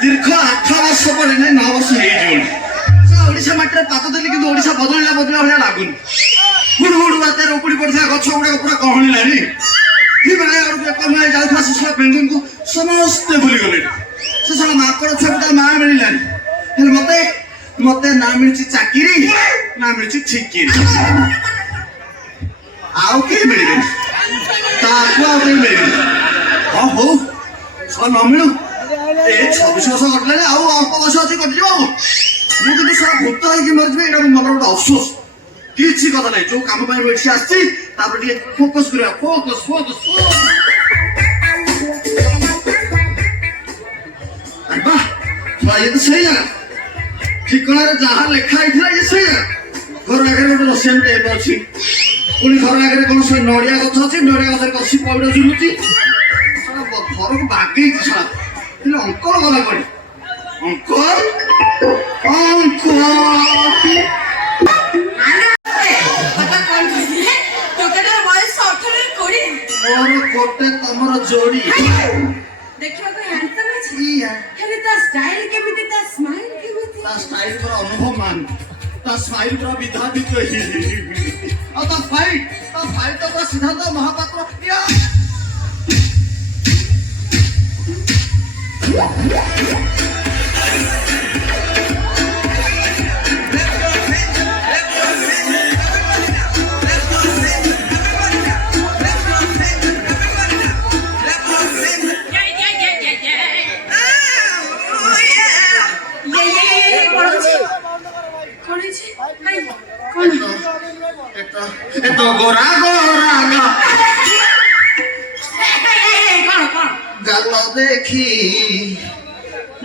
দীর্ঘ 8 ବର୍ଷ ପରେ ନାଇଁ 9 ବର୍ଷ ହେଇଯିବଣି ଓଡ଼ିଶା ମାଟିରେ ପାଦ ଦେଲି କିନ୍ତୁ ଓଡ଼ିଶା ବଦଳିଲା ଭଳିଆ ଲାଗୁନି। ହୁଡୁ ହୁଡୁ ବାତ୍ୟାରେ ଉପୁଡ଼ି ପଡ଼ିଥିବା ଗଛ ଗୁଡ଼ାକ ପୁରା କହଳିଲାଣି। ବେଳେ ଯାଉଥିବା ଶିଶୁର ବେଙ୍ଗୁଙ୍କୁ ସମସ୍ତେ ଭୁଲିଗଲେଣି। ସେ ସବୁ ମାଙ୍କଡ଼ ଛୁଆକୁ ତା ମା ମିଳିଲାନି। ହେଲେ ମତେ ମତେ ନା ମିଳିଛି ଚାକିରି, ନା ମିଳିଛି ଠିକିରି। ଆଉ କେହି ମିଳିବେନି, ତାକୁ ଆଉ କେହି ମିଳିବେନି। ହଁ ହଉ ସବ ନ ମିଳୁ, ଏ 26 ବର୍ଷ କଟିଲାଣି, ଆଉ ଅଳ୍ପ ବର୍ଷ ଅଛି କଟିଯିବ। ଆଉ ମୁଁ କିନ୍ତୁ ସାରା ଭୂତ ହେଇକି ମରିଯିବି, ଏଇଟା ମୋ ମନର ଗୋଟେ ଅଫସୋସ। କିଛି କଥା ନାହିଁ, ଯୋଉ କାମ ପାଇଁ ମୁଁ ଏଠି ଆସିଛି ତାପରେ ଟିକେ ଫୋକସ କରିବା। ଫୋକସ ଫୋକସ ଇଏ ତ ସେଇ ଜାଗା, ଠିକଣାରେ ଯାହା ଲେଖା ହେଇଥିଲା ଇଏ ସେଇ ଜାଗା। ଘର ଆଗରେ ଗୋଟେ ରସିଆନ ଟେପ ଅଛି, ପୁଣି ଘର ଆଗରେ କଣ ସେ ନଡ଼ିଆ ଗଛ ଅଛି, ନଡ଼ିଆ ଗଛରେ କଷି ପଇଡ଼ ଝୁଲୁଛି। ଘରକୁ ବାଗେଇଛି ସାରା। ହେଲେ ଅଙ୍କଲ ଗଲା ପଡେ। ଅଙ୍କଲ ଅଙ୍କଲ ମୋର ଗୋଟେ ତମର ଯୋଡି ଦେଖିବାକୁ ହ୍ୟାଣ୍ଡସମ୍ ଅଛି, ହେଲେ ତା ଷ୍ଟାଇଲ କେମିତି, ତା ସ୍ମାଇଲ କେମିତି? ତା ଷ୍ଟାଇଲ ପୁରା ଅନୁଭବ ମାନ, ତା ସ୍ମାଇଲ ପୁରା ବିଧାଦିତ। ଆଉ ତା ଫାଇଟ ତ ପୁରା ସିଦ୍ଧାନ୍ତ ମହାପାତ୍ର। গোরা গোরা গাল দেখি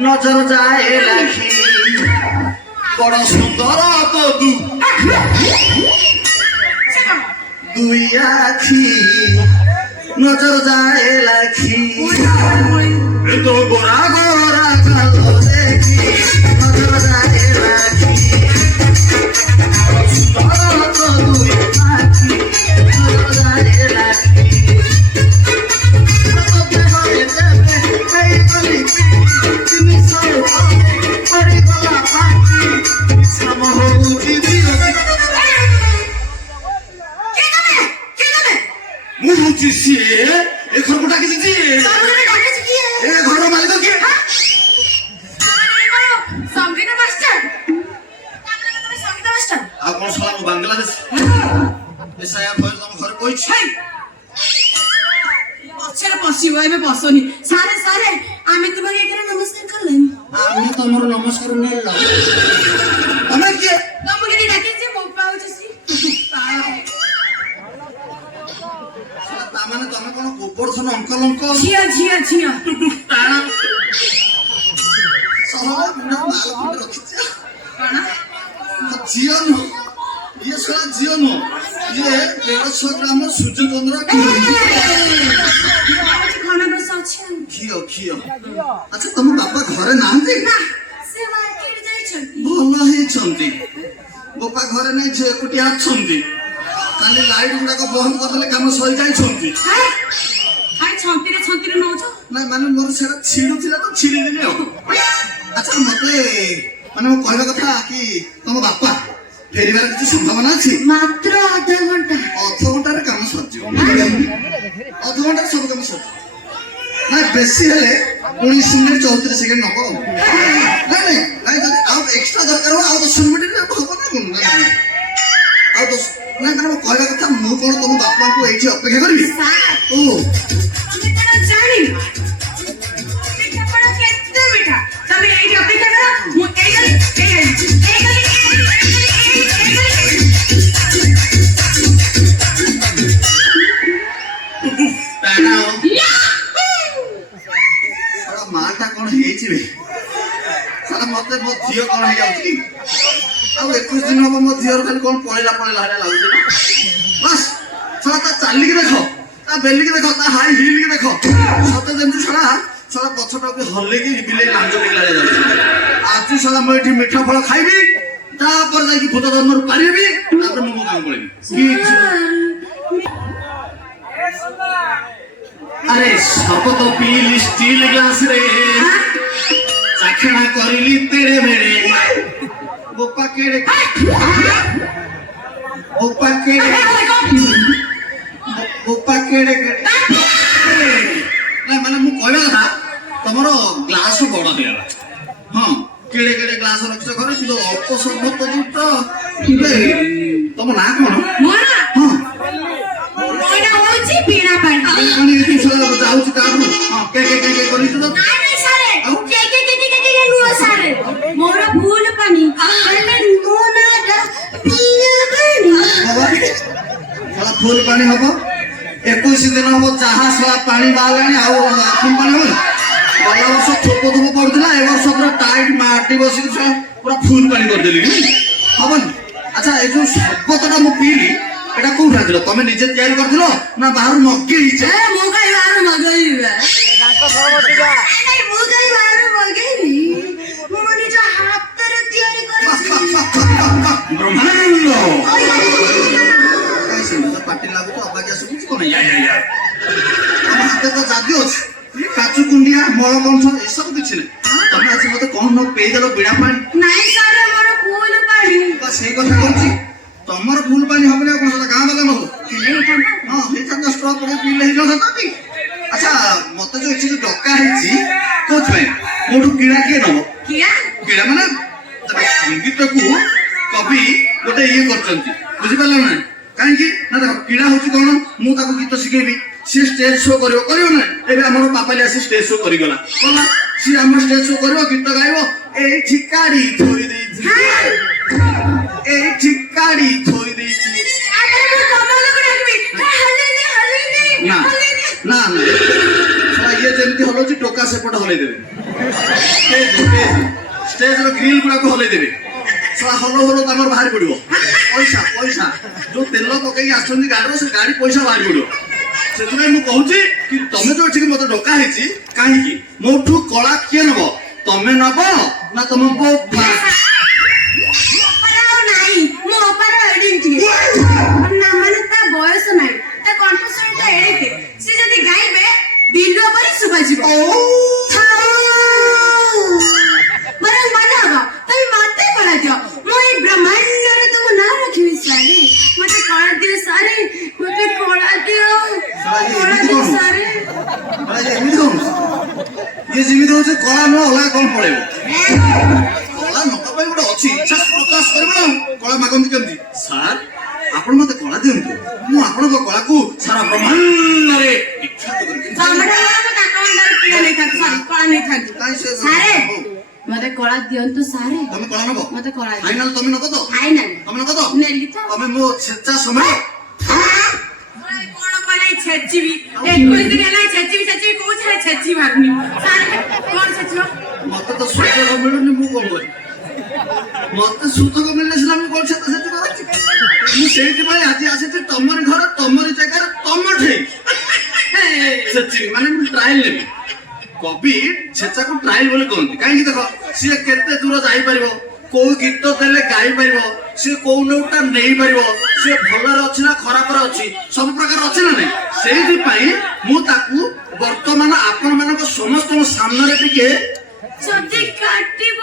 নজর যায় লাখি, বড় সুন্দর তো দুই আখি, নজর যায় লাখি। তো গোরা গোরা গাল দেখি নজর যায় লাখি, সুন্দর তো দুই আখি, নজর যায় লাখি। বাংলাদেশ পছরে পশিব, এবে পশনি। সারে সারে আমি তোমাকে এখানে নমস্কার করলাম। আমি তোমার নমস্কার নিলাম। আমি কি তোমাকে ডাকিছি মোপা হচ্ছে তা মানে তুমি কোন গোবর্ধন অঙ্কল অঙ্কল ঝিয়া ঝিয়া ঝিয়া টানা সবাই মুন্ডা মাল করে রখিছে। কানা ঝিয়া নু ইয়ে সারা ঝিয়া নু, ইয়ে 150 গ্রাম সূর্যচন্দ্র খানা বসা আছে। ঘিও ঘিও। আচ্ছা তোমার বাপা ঘরে নাহাନ୍ତି? না, সে মার্কেট যাইଛନ୍ତି। ଭଲ ହେଇଛନ୍ତି। ବାପା ଘରେ ନାଇଁ, ଝିଅ ଏକୁଟିଆ ଅଛନ୍ତି। କାଲି ଲାଇଟ୍ ଗୁଡାକ ବନ୍ଦ କରିଦେଲେ କାମ ସରିଯାଇଛନ୍ତି। ଛନ୍ତିରେ ନଉଛ? ନାଇଁ ମାନେ ମୋର ସେଟା ଛିଡୁଥିଲା ତ ଛିଡିଦେଲି ଆଉ। ଆଚ୍ଛା ମତେ ମାନେ ମୁଁ କହିବା କଥା କି ତମ ବାପା ଫେରିବାର କିଛି ସମ୍ଭାବନା ଅଛି? ମାତ୍ର ଅଧଘଣ୍ଟାରେ କାମ ସରିଯିବ। ଅଧଘଣ୍ଟାରେ ସବୁ କାମ ସରିଯିବ। ନାଇଁ ବେଶୀ ହେଲେ 19 ମିନିଟ୍ 34 ସେକେଣ୍ଡ ନବ। ନାଇଁ ନାଇଁ ଯଦି ଆଉ ଏକ୍ସଟ୍ରା ଦରକାର ହବ ଆଉ 10 ମିନିଟ୍ ହବ ନା କଣ? ଆଉ 10 ନାଇଁ ମାନେ ମୁଁ କହିବା କଥା, ମୁଁ କଣ ତମ ବାପାଙ୍କୁ ଏଇଠି ଅପେକ୍ଷା କରିବି? ଓ ଜାଣି କେତେ ମିଠା, ତମେ ଏଇଠି ଅପେକ୍ଷା କର, ମୁଁ ମାଟା କଣ ହେଇଛି ସାରା ମତେ ମୋ ଝିଅ କଣ ହେଇଯାଉଛି? ଆଉ 21 ଦିନ ହବ ମୋ ଝିଅର ଖାଲି କଣ ପଳେଇଲା ଭଳିଆ ଲାଗୁଛି ନା। ବାସ୍ ଛଡ଼ା ତା ଚାଲିକି ଦେଖ, ତା ବେଲିକି ଦେଖ, ତା ହାଇ ହିଲ୍ କି ଦେଖ, ସତେ ଯେମିତି ଛଡ଼ା ପଛଟାକୁ ହଲେଇକି ବିଲେଇ ଲାଞ୍ଜ ପିଲା ଯାଉଛି। ଆଜି ଛଡ଼ା ମୁଁ ଏଠି ମିଠା ଫଳ ଖାଇବି, ତାପରେ ଯାଇକି ଭୂତ ଧର୍ମରୁ ପାରିବି, ତାପରେ ମୁଁ ମୋ କାମ ପଳେଇବି। আরে শপথ পিলি স্টিল গ্লাস রে চাখনা করিলি তেড়ে মেড়ে বোপা কেড়ে বোপা কেড়ে বোপা কেড়ে কেড়ে না মানে ମୁଁ କହିବା କଥା ତମର ଗ୍ଲାସ ବଡ ହେଇଗଲା ହଁ କେଡେ କେଡେ ଗ୍ଲାସ ରଖିଛ ଘରେ କିନ୍ତୁ ଅଳ୍ପ ସମ୍ଭବ ତ ତମ ନାଁ କଣ ମୋର ହଁ ଏଇଟା ହଉଛି ବୀଣା ପାଣି ମାନେ ଏଠି ଯାଉଛି ତାଠୁ ହଁ କେ କରିଛୁ ତ ନାଇଁ ନାଇଁ ସାରେ ଆଉ? କେ ନୁହଁ ସାରେ ମୋର ଭୁଲ ପାଣି ହେଲେ ମୋ ନାଁଟା ବୀଣା ପାଣି ବାବା ଶଳା ଫୁଲ ପାଣି ହବ 21 ଦିନ ହବ ଯାହା ଶଳା ପାଣି ବାହାରିଲାଣି ଆଉ ଫୁଲ ପାଣି ହବନି ଗଲା ବର୍ଷ ଥୋପ ଥୋପ ପଡୁଥିଲା ଏ ବର୍ଷ ପୁରା ଟାଇଟ୍ ମାଟି ବସିକି ଶଳା ପୁରା ଫୁଲ ପାଣି କରିଦେଲି ହବନି ଆଚ୍ଛା ଏ ଯୋଉ ଶପଥଟା ମୁଁ ପିଇଲି এটা কোଉଠୁ ଆଣିଥିଲ ତମେ ନିଜେ ତିଆରି କରିଥିଲ ନା ବାହାରୁ ମଗେଇଛ ମୁଁ କାଇଁ ବାହାରୁ ମଗେଇବି ମୁଁ କାଇଁ ବାହାରୁ ମଗେଇବି ମୁଁ ନିଜ ହାତରେ ତିଆରି କରିଛି ବ୍ରହ୍ମାଣ୍ଡ କାଇଁ ସେମିତି ପାଟି ଲାଗୁଛି ଅବାଗିଆ ଶୁଭୁଛି କଣ ଆମ ହାତରେ ତ ଯାଦୁ ଅଛି କାଚୁ କୁଣ୍ଡିଆ ମଳ କଂସ ଏସବୁ କିଛି ନାହିଁ ତମେ ଆଜି ମତେ କଣ ନ ପେଇଦେଲ ବିଣା ପାଣି ନାଇଁ ସାର୍ ମୋର ଭୁଲ ପାଣି ବା ସେଇ କଥା କହୁଛି ତମର ଫୁଲ ପାଣି ହବନି ଆଉ କଣ ସେଟା ଗାଁ ବାଲା ନବ ହଁ ହେଇଥାନ୍ତା ଷ୍ଟ୍ର ପକେଇ ପିଇଲେ ହେଇନଥାନ୍ତା କି ଆଚ୍ଛା ମତେ ଯୋଉ ଏଠି ଡକା ହେଇଛି କୋଉଥିପାଇଁ ମୋଠୁ କିଣା କିଏ ନବ କିଣା ମାନେ ସଙ୍ଗୀତକୁ କବି ଗୋଟେ ଇଏ କରୁଛନ୍ତି ବୁଝିପାରିଲ ନା କାହିଁକି ନା ଦେଖ କିଣା ହଉଛି କଣ ମୁଁ ତାକୁ ଗୀତ ଶିଖେଇବି ସିଏ ଷ୍ଟେଜ ଶୋ କରିବ ନା ଏବେ ଆମର ପାପାଲି ଆସି ଷ୍ଟେଜ ଶୋ କରିଗଲା କଲା ସିଏ ଆମର ଷ୍ଟେଜ ଶୋ କରିବ ଗୀତ ଗାଇବ ଏଇ ଠିକାଡି ଥୋଇ ଦେଇଛି ଏଇ ଠିକାଡି ଥୋଇ ଦେଇଛି ନା ନା ନା ଇଏ ଯେମିତି ହଲଉଛି ଟୋକା ସେପଟ ହଲେଇ ଦେବେ ଷ୍ଟେଜର ଗ୍ରିଲ ଗୁଡାକୁ ହଲେଇ ଦେବେ ହଲ ତାଙ୍କର ବାହାରି ପଡିବ ପଇସା ପଇସା ଯୋଉ ତେଲ ପକେଇକି ଆସୁଛନ୍ତି ଗାଡିର ସେ ଗାଡି ପଇସା ବାହାରି ପଡିବ ସେଥିପାଇଁ ମୁଁ କହୁଛି କି ତମେ ଯୋଉ ଏଠିକି ମତେ ଡକା ହେଇଛି କାହିଁକି ମୋଠୁ କଳା କିଏ ନବ ତମେ ନବ ନା ତମ ବୋପା ବୟସ ନାହିଁ ତା କଣ୍ଠସ୍ୱରଟା ଏଡିଟେ ସେ ଯଦି ଗାଇବେ ବିଲ ପରି ଶୁଭାଯିବ ବରଂ ମନେ ହବ ତମେ ମତେ କଳା ଦିଅ ମୁଁ ଏଇ ବ୍ରହ୍ମାଣ୍ଡରେ ତମ ନାଁ ରଖିବି ସାରେ ମତେ କଳା ଦିଅ ସାରେ ମତେ କଳା ଦିଅ ସାରେ ଏମିତି କଣ ଇଏ ଯେମିତି ହଉଛି କଳା ନୁହଁ ଅଲଗା କଣ ପଳେଇବ କଳା ନବା ପାଇଁ ଗୋଟେ ଅଛି ଇଚ୍ଛା ପ୍ରକାଶ କରିବ ନା କଳା ମାଗନ୍ତି କେମିତି ସାର୍ ଆପଣ ମତେ କଳା ଦିଅନ୍ତୁ ମୁଁ ଆପଣଙ୍କ କଳାକୁ ସାରା ବ୍ରହ୍ମାଣ୍ଡରେ ବିଖ୍ୟାତ କରିବି ମତେ କଳା ଦିଅନ୍ତୁ ସାରେ ତମେ କଳା ନବ ମତେ କଳା ଫାଇନାଲ ତମେ ନବ ତ ଫାଇନାଲ ତମେ ନବ ତ ନେଲି ତ ତମେ ମୋ ଛେଚା ସମୟ କଣ କଲେ ଛେଚିବି 21 ଦିନ ହେଲା ଛେଚିବି କହୁଛି ଛେଚି ମାରୁନି ସାରେ କଣ ଛେଚିବ ମତେ ତ ସୁଯୋଗ ମିଳୁନି ମୁଁ କଣ କରିବି ମତେ ସୁଯୋଗ ମିଳିଲେ ସିନା ମୁଁ କଣ ଛେଚା ଛେଚି କରୁଛି ମୁଁ ସେଇଥିପାଇଁ ଆଜି ଆସିଛି ତମରି ଘର ତମରି ଜାଗାରେ ତମଠି ଛେଚିବି ମାନେ ମୁଁ ଟ୍ରାଏଲ ନେବି କବି ଛେଚାକୁ ଟ୍ରାଏଲ ବୋଲି କହନ୍ତି କାହିଁକି ଦେଖ ସିଏ କେତେ ଦୂର ଯାଇପାରିବ କୋଉ ଗୀତ ଦେଲେ ଗାଇପାରିବ ସିଏ କୋଉ ନୋଟଟା ନେଇପାରିବ ସିଏ ଭଲରେ ଅଛି ନା ଖରାପରେ ଅଛି ସବୁ ପ୍ରକାର ଅଛି ନା ନାଇଁ ସେଇଥିପାଇଁ ମୁଁ ତାକୁ ବର୍ତ୍ତମାନ ଆପଣମାନଙ୍କ ସମସ୍ତଙ୍କ ସାମ୍ନାରେ ଟିକେ ଯଦି କାଟିବ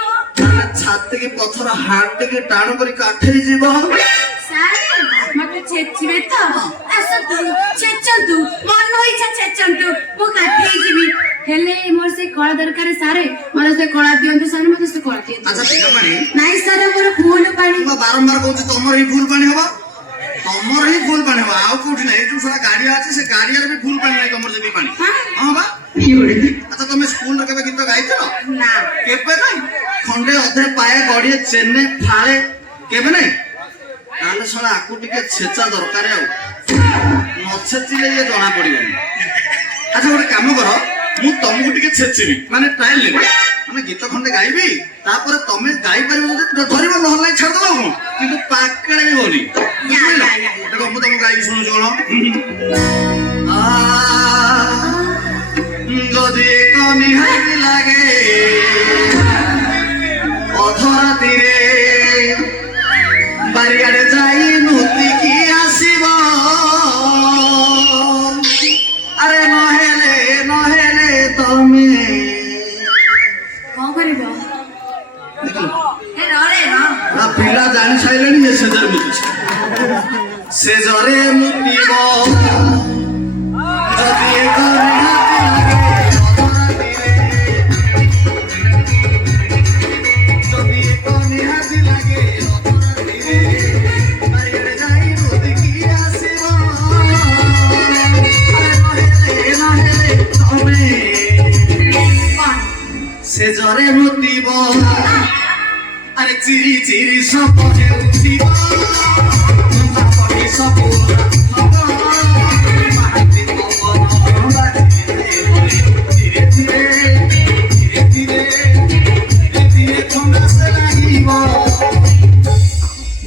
ଛାତିକି ପଥର ହାଟ ଟିକେ ଟାଣ କରି କାଠେଇ ଯିବ ସାରେ ମତେ ଛେଚିବେ ତ ଆସନ୍ତୁ ଛେଚନ୍ତୁ ମନ ଇଚ୍ଛା ଛେଚନ୍ତୁ ମୁଁ କାଠେଇ ଯିବି ହେଲେ ମୋର ସେ କଳା ଦରକାର ସାରେ ମତେ ସେ କଳା ଦିଅନ୍ତୁ ସାରେ ମତେ ସେ କଳା ଦିଅନ୍ତୁ ଆଚ୍ଛା ବିଲ ପାଣି ନାଇଁ ସାରେ ମୋର ଫୁଲ ପାଣି ମୁଁ ବାରମ୍ବାର କହୁଛି ତମର ହିଁ ଫୁଲ ପାଣି ହବ ତମର ହିଁ ଫୁଲ ପାଣି ହବ ଆଉ କୋଉଠି ନାହିଁ ଯୋଉ ସାରା ଗାଡିଆ ଅଛି ସେ ଗାଡିଆରେ ବି ଫୁଲ ପାଣି ନାହିଁ ତମର ଯଦି ପାଣି ହଁ ବା ଆଚ୍ଛା ତମେ ସ୍କୁଲରେ କେବେ ଗୀତ ଗାଇଥିଲ ନା କେବେ ନାଇଁ ଖଣ୍ଡେ ଅଧେ ପାଏ ଗଡିଏ ଚେନେ ଫାଳେ କେବେ ନାଇଁ ତାହେଲେ ଶଳା ଆକୁ ଟିକେ ଛେଚା ଦରକାର ଆଉ ନ ଛେଚିଲେ ଇଏ ଜଣା ପଡିବନି ଆଚ୍ଛା ଗୋଟେ କାମ କର ମୁଁ ତମକୁ ଟିକେ ଛେଚିବି ମାନେ ଟ୍ରାଏଲ ନେବି ମାନେ ଗୀତ ଖଣ୍ଡେ ଗାଇବି ତାପରେ ତମେ ଗାଇପାରିବ ଯଦି ଧରିବ ନହେଲେ ନାଇଁ ଛାଡ଼ିଦବ କଣ କିନ୍ତୁ ପାକେଳିବନି ବୁଝିପାରିଲ ଦେଖ ମୁଁ ତମକୁ ଗାଇକି ଶୁଣୁଛି କଣ যদি কনিহাতি লাগে অধরাতিরে বাড়িয়াড়ে যাই নদী কি আসিব আরে নহেলে ସେ ଜରେ ମୁତିବ ଆରେ ଚିରି ଚିରି ସପ ହେଉଥିବ ସବୁ ଧୀରେ ଧୀରେ ଧୀରେ ଧୀରେ ଧୀରେ ଧୀରେ ଥଣ୍ଡା ସେ ଲାଗିବ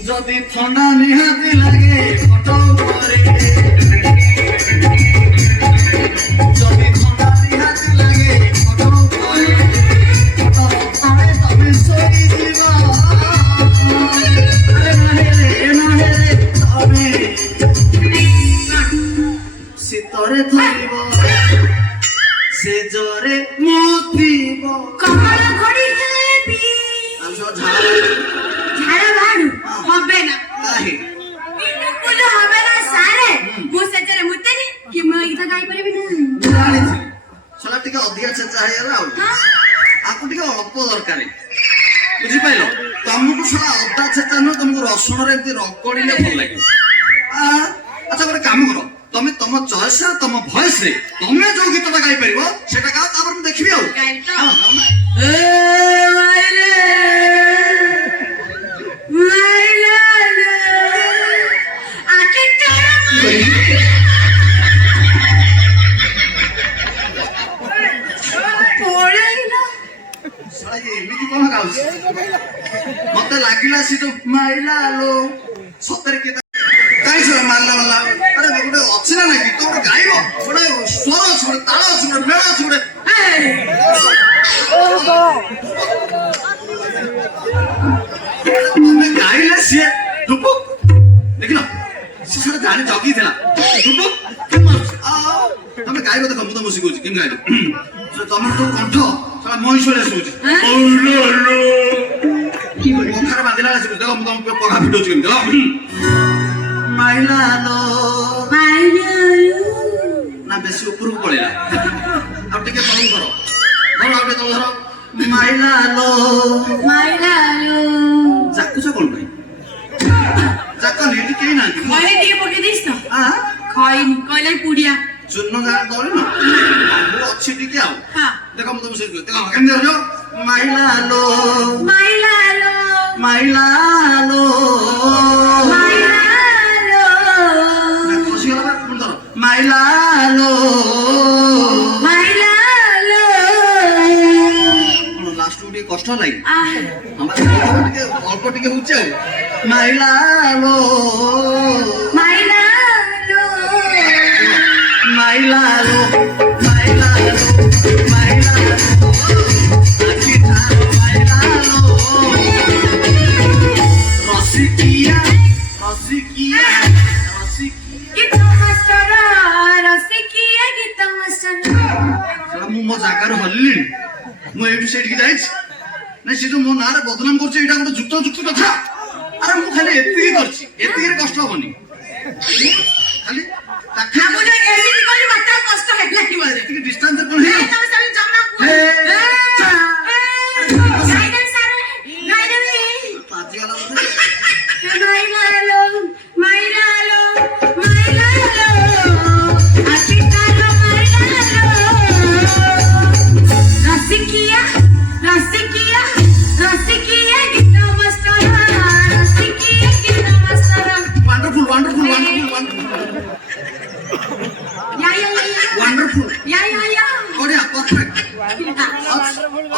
ଯଦି ଥଣ୍ଡା ନିହାତି ଲାଗେ ଫଟୋ ଉପରେ ଯଦି ଥଣ୍ଡା ନିହାତି ଲାଗେ ଫଟୋ ଉପରେ ଫଟୋ ତଳେ ତମେ ଶୋଇଯିବ ଆରେ ନହେଲେ ତମେ ଶୀତରେ ଧରିବ ସେ ଜରେ ମୁତିବ କମଳ ଘୋଡ଼ି ହେବି ঝাড়া বাড়ু হবে না পিন্ডু পুলো হবে না সারে মু সেজরে মুতেনি কি মু গীত গাই পারিবি না ଛଡ଼ା ଟିକେ ଅଧିକା ଛେଚା ହେଇଗଲା ଆଉ ଆକୁ ଟିକେ ଅଳ୍ପ ଦରକାର ବୁଝିପାରିଲ ତମକୁ ଛଡ଼ା ଅଦା ଛେଚା ନୁହେଁ ତମକୁ ରସୁଣରେ ଏମିତି ରଗଡ଼ିଲେ ଭଲ ଲାଗିବ ଆଚ୍ଛା ଗୋଟେ କାମ କର ତମେ ତମ ଚଏସ୍ ତମ ଭଏସ୍ ରେ ତମେ ଯୋଉ ଗୀତଟା ଗାଇପାରିବ ସେଟା ଗାଅ ତାପରେ ମୁଁ ଦେଖିବି ଆଉ গাইব তো ଏ মাইলে মাইলা আকে তোরা পড়াইলা ଶଳା ଇଏ ଏମିତି କଣ ଗାଉଛି ମତେ ଲାଗିଲା ସେ ଯୋଉ ମାଇଲା ଲୋ ସତରେ କିଏ କାହିଁ ସେ ମାରିଲା ମାରିଲା ଆରେ ଗୋଟେ ଅଛି ନା ନାଇଁ ଗୀତ ଗୋଟେ ଗାଇବ ଗୋଟେ ସ୍ୱର ଅଛି ଗୋଟେ ତାଳ ଅଛି ଗୋଟେ ମେଳ ଅଛି ଗୋଟେ ତମେ ଗାଇଲେ ସିଏ ଟୁପୁକ୍ ଦେଖିଲ ସେ ସେଟା ଜାଣି ଜଗିଥିଲା ଟୁପୁକ୍ ତମେ ଗାଇବ ଦେଖ ମୁଁ ତମକୁ ଶିଖଉଛି କେମିତି ଗାଇବ ତମର ଯୋଉ କଣ୍ଠ ସେଟା ମହିଷରେ ଶୁଭୁଛି ପଙ୍ଖାରେ ବାନ୍ଧିଲା ବେଳେ ଶୁଭୁଛି ଦେଖ ମୁଁ ତମକୁ ପଘା ଫିଟଉଛି କେମିତି ମାଇଲା ଲୋ ନା ବେଶୀ ଉପରକୁ ପଳେଇଲା ଆଉ ଟିକେ ତଳକୁ ଧର ଧର ଆଉ ଟିକେ ତଳ ଧର ମାଇଲା ଲୋ ଯାକୁଛ କଣ ପାଇଁ ଯାକନି ଏଠି କେହି ନାହାନ୍ତି কইলে দিয়ে পকে দিস তো ଆଁ কইনি কইলে পুড়িয়া ଚୂର୍ଣ୍ଣ ଗାଁ ଦଳି ନା ମୁଁ ଅଛି ଟିକେ ଆଉ হ্যাঁ ଦେଖ ମୁଁ ତମକୁ ଶିଖୁଛି ଦେଖ କେମିତି ଧରିବ ମାଇଲା ଲୋ মাইলালো ମାଇଲା ଲୋ মাইলালো ଖସିଗଲା ବା ପୁଣି ଧର ମାଇଲା ଲୋ মাইলালো କଣ ଲାଷ୍ଟକୁ ଟିକେ କଷ୍ଟ ଲାଗେ আহ ଆମର ଟିକେ ଅଳ୍ପ ଟିକେ ହଉଛି ଆଉ ମାଇଲା ଲୋ মাইলালো ମାଇଲା ଲୋ ମାଇଲା ଲୋ ମାଇଲା ଲୋ ଆଖି ଠାର ମାଇଲା ଲୋ ରସିକିଆ ରସିକିଆ ରସିକିଆ গীত মাস্টার রসিকিয়া গীত মাস্টার ସେଟା ମୁଁ ମୋ ଜାଗାରୁ ହଲିଲିଣି ମୁଁ ଏଇଠୁ ସେଇଠିକି ଯାଇଛି ନାଇଁ ସେ ଯୋଉ ମୋ ନାଁରେ ବଦନାମ କରୁଛି ଏଇଟା ଗୋଟେ ଯୁକ୍ତ ଯୁକ୍ତ କଥା ଆରେ ମୁଁ ଖାଲି ଏତିକି କରିଛି ଏତିକିରେ କଷ୍ଟ ହବନି ଖାଲି ତାକୁ আমু যে এমিতি কলি মাত্র কষ্ট হেলা কি বলে ଏତିକି ଡିଷ୍ଟାନ୍ସରେ କଣ এই ହେଇଯାଉଛି তুমি সব জমা ହେ, গাইডেন্স সারে গাইডেন্স ପାଜିଗଲା ବୋଧେ মাইলালো মাইলালো মাইলালো আশিকালো মাইলালো রসিকিয়া রসিকিয়া রসিকিয়া গীত মাস্টার রসিকিয়া গীত মাস্টার ୱାଣ୍ଡରଫୁଲ ୱାଣ୍ଡରଫୁଲ ୱାଣ୍ଡରଫୁଲ ইয়া ইয়া ইয়া ୱାଣ୍ଡରଫୁଲ ইয়া ইয়া ইয়া ବଢିଆ ପରଫେକ୍ଟ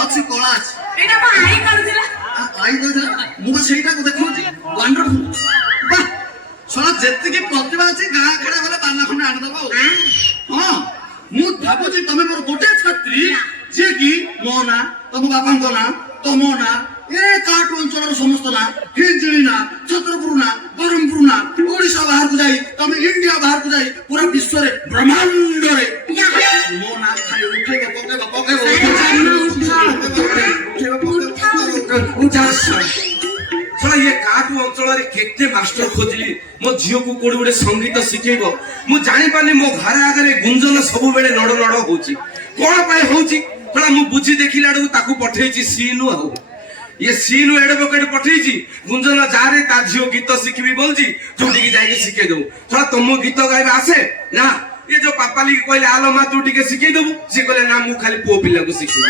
ଅଛି କଳା ଅଛି এটা তো আই করছিলা ଆଇ ଦେଇଥିଲା ମୁଁ ବା ସେଇଟାକୁ ଦେଖଉଛି ୱାଣ୍ଡରଫୁଲ ବାଃ ଶଳା ଯେତିକି ପ୍ରତିଭା ଅଛି ଗାଁ ଖେଳା ଗଲେ ପାନା ଖଣ୍ଡେ ଆଣିଦବ ଆଉ ହଁ ମୁଁ ଭାବୁଛି ତମେ ମୋର ଗୋଟେ ଛାତ୍ରୀ ଯିଏ କି ମୋ ନାଁ ତମ ବାପାଙ୍କ ନାଁ ତମ ନାଁ ଏ କାଠୁ ଅଞ୍ଚଳର ସମସ୍ତ ନାଁ ହିଞ୍ଜିଳି ନାଁ ଛତ୍ରପୁର ନାଁ ବ୍ରହ୍ମପୁର ନାଁ ଓଡ଼ିଶା ବାହାରକୁ ଯାଇ ତମେ ଇଣ୍ଡିଆ ବାହାରକୁ ଯାଇ ପୁରା ବିଶ୍ୱରେ ବ୍ରହ୍ମାଣ୍ଡରେ ମୋ ନାଁ ଖାଲି ଉଠେଇବ ପକେଇବ ପକେଇବ ଶଳା ଇଏ କାଠୁ ଅଞ୍ଚଳରେ କେତେ ମାଷ୍ଟର ଖୋଜିଲି ମୋ ଝିଅକୁ କୋଉଠି ଗୋଟେ ସଙ୍ଗୀତ ଶିଖେଇବ ମୁଁ ଜାଣିପାରିନି ମୋ ଘର ଆଗରେ ଗୁଞ୍ଜନ ସବୁବେଳେ ନଡ ନଡ ହଉଛି କଣ ପାଇଁ ହଉଛି ଶଳା ମୁଁ ବୁଝି ଦେଖିଲା ବେଳକୁ ତାକୁ ପଠେଇଛି ସିନୁ ଆଉ ଇଏ ସିନୁ ଏଡେ ବକେଟ ପଠେଇଛି ଗୁଞ୍ଜନ ଯାରେ ତା ଝିଅ ଗୀତ ଶିଖିବି ବୋଲଛି ଯୋଉଠିକି ଯାଇକି ଶିଖେଇ ଦବୁ ଶଳା ତମ ଗୀତ ଗାଇବା ଆସେ ନା ये जो पापाली कहले आलो मा तू टिके सिखै दबु से कहले ना मु खाली पो पिला को सिखै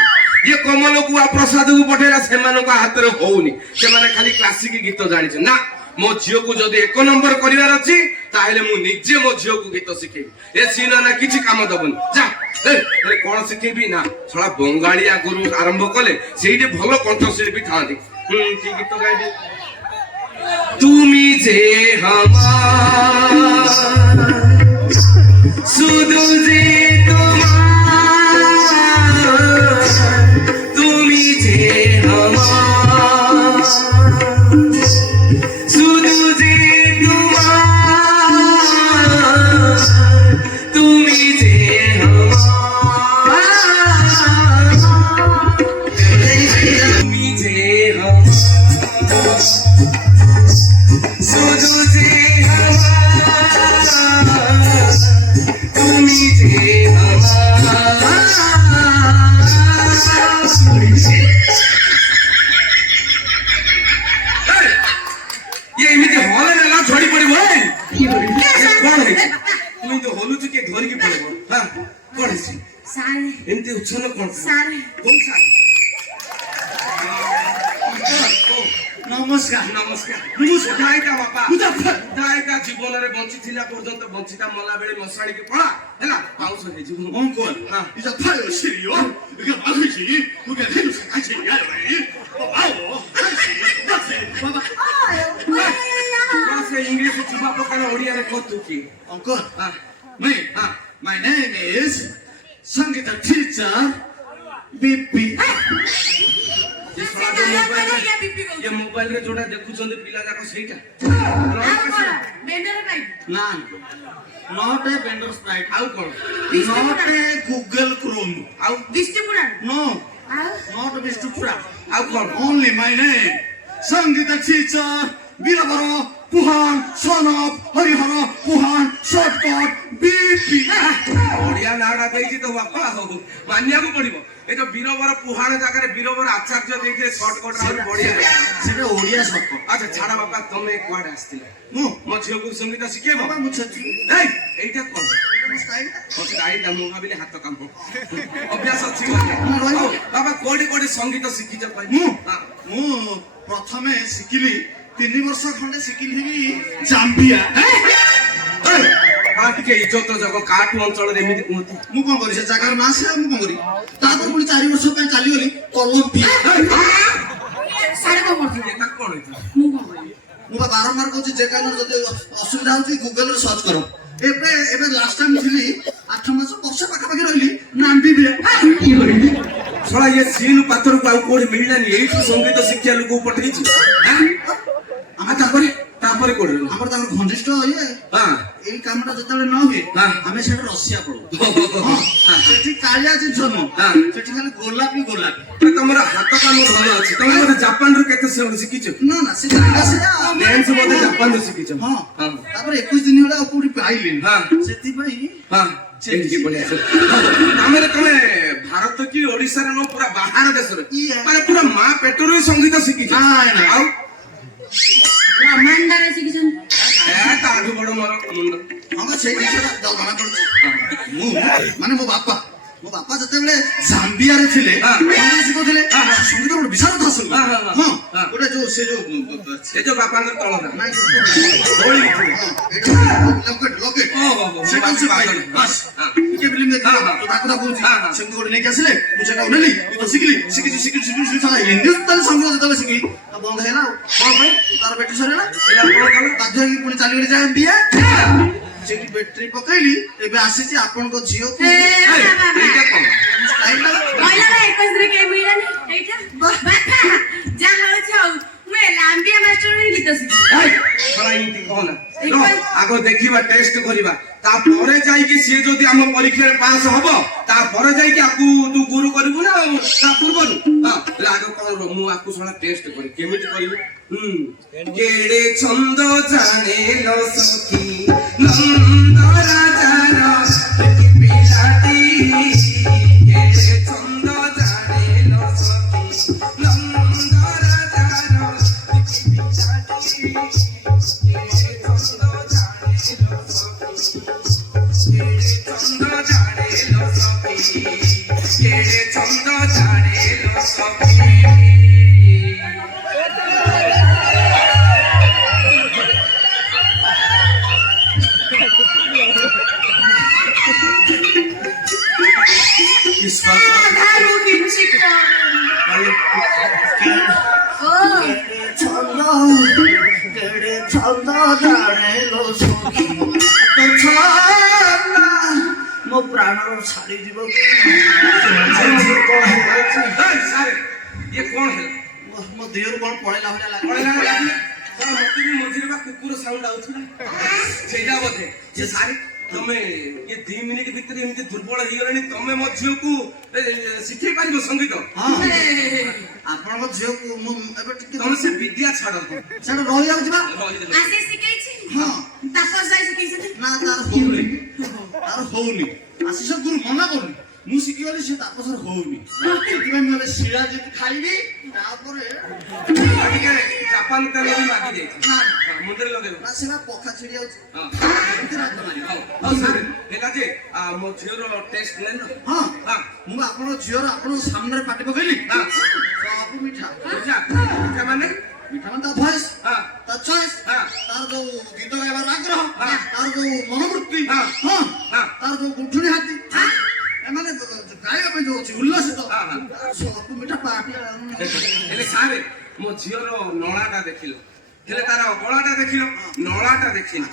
ये कमल को प्रसाद को पठेला सेमानक हाथ रे होउनी सेमाने खाली क्लासिक गीत जानिछ ना मो झियो को जदी 1 नंबर करिवार अछि ताहेले मु निजे मो झियो को गीत शिखेबी ए सीना ना किछि काम दबन जा ए कोन शिखेबी ना छळा बंगाळिया गुरु आरंभ कले सेइटे भलो कंठशिल्पी थांती की गीत गाइबी तुमी जे हमार सुदु जे एमती उछल कोन सारे कोन सा नमस्कार नमस्कार नमस्कार दायका बापा दायका जीवन रे बंची थिला पर्यंत बंचिता मला बेले मसाणी के पळा हैला पाउस हे जीवन अंकल हां इजा फायो सिरियो इगा आखिसी मुके हेनु आछि यार भाई आओ बाबा से इंग्लिश छुबा पकाना ओडिया रे कतु की अंकल हां my name is Sangeeta teacher BP ये मोबाइल रे जोड़ा देखुछन पिला जाको सेटा बेंडर भाई ना नॉट ए बेंडर स्प्राइट आउ कोन नॉट ए गूगल क्रोम आउ डिस्ट्रीब्यूटर नो आउ नॉट डिस्ट्रीब्यूटर आउ कोन only my name Sangita teacher बीरबरो पुहान सनप हरिहर पुहान शॉर्टकट बीपी ओडिया नाडा देई तो बापा हो मानिया को पड़िबो ए जो बीरबर पुहान जागा रे बीरबर आचार्य देखे शॉर्टकट और बढ़िया सेटा ओडिया शॉर्टकट अच्छा छाड़ा बापा तुम एक वार्ड आस्तिला मो झियो को संगीत शिखेबो बाबा मुछती ए एटा कोन स्टाइल ओसे आई दमु भाबिले हाथ काम अभ्यास अछि बाबा कोडी कोडी संगीत शिखि ज पाइ मु प्रथमे शिखिली 3 वर्ष खंडे शिखिली जाम्बिया के इज्जत जगह काटू अंचल रे एमिति उंती मु कोन करी से जागार ना से मु कोन करी तापर पुनी 4 वर्ष पे चाली गली कोलंबिया सारे को करथि एटा कोन होइता मु कोन करी मु बारंबार कहछि जे कान जदि असुविधा होछि गूगल रे सर्च करो एबे लास्ट टाइम थिली 8 मास वर्ष पाखा पाखी रहली नाम भी छोड़ा ये सीन पात्र को कोडी मिललानी एई संगीत शिक्षा लोक पठेई छी हम तापर कोडी हमर तार घनिष्ठ ये हां एई कामटा जतले न हुए हमें सेटा रसिया पड़ो हां सेठी कालिया जिंस न सेठी खाली गोलापी तमरा हाथ काम भलो अछि तम मते जापान रो केते से शिखिछ ना ना से जागा से डांस मते जापान रो शिखिछ हां तापर 21 दिन होला कोडी पाइलिन हां सेति भाई हां चेंजी बढ़िया हमरे तमे भारत की ओडिसा रे न पूरा बाहर देश रे माने पूरा मां पेटरो संगीत शिखिछ ना आउ मंडर शिखिछन ए ताडू बड़ मोर मुंड हम से जिसटा दलबना पड़ मु माने मो बापा जते बेले जाम्बिया रे थिले संगीत सिखोथिले संगीत बड़ विशाल हासिल हां ओटा जो से जो बापा ने तळदा ना होली लोकेट ओ सेटा से पाइले बस के फिल्म देखा तो ताकरा बोलछि संगीत गोटे नेके आसिले मु सेटा उनेली तो शिखली साला हिंदुस्तान संगीत जते शिखी बंद हैला कोन भाई तार बेटी सरेला एला कोन कल बाध्य की पुनी चाली गली जाम्बिया सेठी बैटरी पकैली एबे आसीछि आपन को झियो को एटा कोन स्टाइल लगा महिला रे एकस रे के मिलानी एटा बापा जा हो छौ मैं लांबिया मास्टर रे गीत शिखी छोड़ा इति कोन लो आगो देखिबा टेस्ट करिबा ता परे जाई कि से जदी हम परीक्षा रे पास हबो ता परे जाई कि आपु तू गुरु करिबु ना ता पूर्वरु हां लागो कोन मु आपु सोना टेस्ट करी केमिति करिबु केडे छंद जाने लो सखी नंद राजा रो पिलाटी केडे छंद जाने लो सखी नंद राजा रो पिलाटी केडे छंद जाने लो सखी केडे छंद जाने लो सखी केडे छंद जाने କିସ୍ କର ଭାଇ ମୁଁ କିଛି କେଡ଼େ ଛନ୍ଦ ଜାଣେଲୋ ସଖୀ ତୋ ଛନ୍ଦ ମୋ ପ୍ରାଣର ଛାଡ଼ିଯିବ କି କଣ ହେଇଯାଉଛି ଏଇ ସାରେ ଇଏ କଣ ହେଲା ମୋ ଦେହରୁ କଣ ପଳେଇଲା ଭଳିଆ ଲାଗେ ପଳେଇଲା ଲାଗିଲା କଣ ମତେ ବି ମଝିରେ ବା କୁକୁର ସାଉଣ୍ଡ ଆଉଥିଲା ସେଇଟା ବୋଧେ ଯେ ସାରେ ତମେ ଇଏ 2 ମିନିଟ୍ ଭିତରେ ଏମିତି ଦୁର୍ବଳ ହେଇଗଲାଣି ତମେ ମୋ ଝିଅକୁ ଶିଖେଇ ପାରିବ ସଙ୍ଗୀତ ହଁ ଆପଣଙ୍କ ଝିଅକୁ ମୁଁ ଏବେ ଟିକେ ତମେ ସେ ବିଦ୍ୟା ଛାଡନ୍ତୁ ସେଟା ରହିଯାଉଛି ବା ରହିଯାଉଛି। ଆସି ଶିଖେଇଛି ହଁ ତାପସ ଭାଇ ଶିଖେଇଛନ୍ତି ନା ତାର ହଉନି ଆଶିଷ ଗୁରୁ ମନା କରୁନି ମୁଁ ଶିଖିଗଲି ସେ ତାପସର ହଉନି ସେଥିପାଇଁ ମୁଁ ଏବେ ଶିଳା ଯଦି ଖାଇବି ତାପରେ ଆଉ ଟିକେ ଜାପାନ ତେଲ ବି ମାଗି ଯାଇଛି ନା ମୁଣ୍ଡରେ ଲଗେଇବ ନା ସେଟା ପଖା ଛିଡ଼ି ଯାଉଛି ହଁ ଏମିତି ରାଗ ନାହିଁ ହଉ ସାରେ ହେଲା ଯେ ମୋ ଝିଅର ଟେଷ୍ଟ ନେଲ ହଁ ହଁ ମୁଁ ଆପଣଙ୍କ ଝିଅର ଆପଣଙ୍କ ସାମ୍ନାରେ ପାଟି ପକେଇଲି ହଁ ସବୁ ମିଠା ବୁଝା ମିଠା ମାନେ ମିଠା ମାନେ ତା ଭଏସ ହଁ ତା ଚଏସ ହଁ ତାର ଯୋଉ ଗୀତ ଗାଇବାର ଆଗ୍ରହ ହଁ। ତାର ଯୋଉ ମନୋବୃତ୍ତି ହଁ। ହଁ ହଁ। ତାର ଯୋଉ ଗୁଠୁଣି ହାତୀ ଏମାନେ ଗାଇବା ପାଇଁ ଯୋଉ ଅଛି ଉଲ୍ଲାସିତ ହଁ, ହଁ। ସବୁ ମିଠା ପାଟି ହେଲେ ସାରେ ମୋ ଝିଅର ନଳାଟା ଦେଖିଲ ହେଲେ ତାର ଗଳାଟା ଦେଖିଲ ନଳାଟା ଦେଖିଲ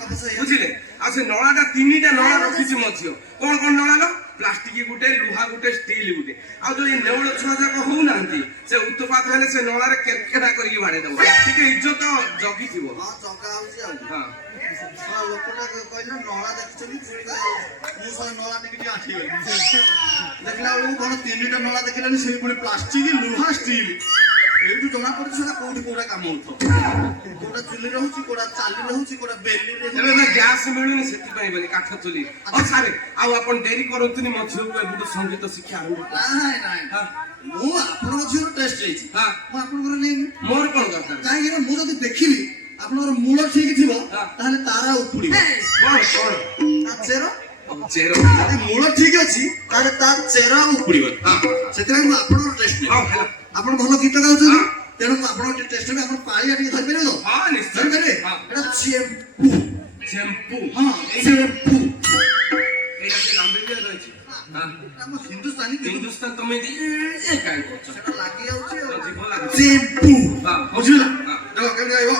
ବୁଝିଲେ ଆଉ ସେ ନଳାଟା 3ଟା ନଳା ରଖିଛି ମୋ ଝିଅ କଣ କଣ ନଳା ଲ ପ୍ଲାଷ୍ଟିକ ଗୋଟେ ଲୁହା ଗୋଟେ ଷ୍ଟିଲ ଗୋଟେ ଆଉ ଯୋଉ ଏଇ ନେଉଳ ଛୁଆ ଯାକ ହଉନାହାନ୍ତି ସେ ଉତ୍ପାତ ହେଲେ ସେ ନଳାରେ କେରକେରା କରିକି ବାଡେଇ ଦବ ଟିକେ ଇଜ୍ଜତ ଜଗିଥିବ ହଁ ଚକା ହଉଛି ଆଉ ହଁ ଲୋକଟା କହିଲେ ନଳା ଦେଖିଛନ୍ତି ମୁଁ ସେ ନଳା ଟିକେ ଆଠିଗଲି ଦେଖିଲା ବେଳକୁ କଣ 3ଟା ନଳା ଦେଖିଲେନି ସେଇ ପୁଣି ପ୍ଲାଷ୍ଟିକ ଲୁହା ଷ୍ଟିଲ ଏଇଠୁ ଜଣା ପଡୁଛି ସେଟା କୋଉଠି କୋଉଟା କାମ ହଉଥିବ କୋଉଟା ଚୁଲିରେ ହଉଛି କୋଉଟା ଚାଲିରେ ହଉଛି କୋଉଟା ବେଲିରେ ଏବେ ତ ଗ୍ୟାସ ମିଳୁନି ସେଥିପାଇଁ ବୋଲି କାଠ ଚୁଲି ହଉ ସାରେ ଆଉ ଆପଣ ଡେରି କରନ୍ତୁନି ମୋ ଝିଅକୁ ଏବେଠୁ ସଙ୍ଗୀତ ଶିକ୍ଷା ଆରମ୍ଭ କର ନାଇଁ ନାଇଁ ହଁ ମୁଁ ଆପଣଙ୍କ ଝିଅର ଟେଷ୍ଟ ନେଇଛି ହଁ ମୁଁ ଆପଣଙ୍କର ନେଇନି ମୋର କଣ ଦରକାର କାହିଁକି ନା ମୁଁ ଯଦି ଦେଖିବି ଆପଣଙ୍କର ମୂଳ ଠିକ ଥିବ ହଁ। ତାହେଲେ ତାରା ଉପୁଡିବ କଣ କଣ ତା ଚେର ଚେର ଯଦି ମୂଳ ଠିକ ଅଛି ତାହେଲେ ତା ଚେର ଆଉ ଉପୁଡିବ ହଁ ସେଥିପାଇଁ ମୁଁ ଆପଣଙ୍କର ଟେଷ୍ଟ ନେବି ହଉ ହେଲା ଆପଣ ଭଲ ଗୀତ ଗାଉଛନ୍ତି ହଁ। ତେଣୁ ମୁଁ ଆପଣଙ୍କ ଟେଷ୍ଟ ନେବି ଆପଣ ପାଳିଆ ଟିକେ ଧରିପାରିବେ ତ ହଁ ନିଶ୍ଚୟ ଧରିପାରିବେ ହଁ ଏଟା ଚେମ୍ପୁ ଚ୍ୟାମ୍ପୁ ହଁ ଚେମ୍ପୁ ଏଇଟା ସେ ଲାମ୍ବିଟିଆ ରହିଛି ହଁ ଆମ ହିନ୍ଦୁସ୍ତାନୀ ଗୀତ ହିନ୍ଦୁସ୍ତାନ ତମେ ଏ କାଇଁ କରୁଛ ସେଟା ଲାଗି ଯାଉଛି ଆଉ ଯିବ ଲାଗୁଛି ଚେମ୍ପୁ ହଁ ବୁଝିଲା ହଁ ଦେଖ କେମିତି ଗାଇବ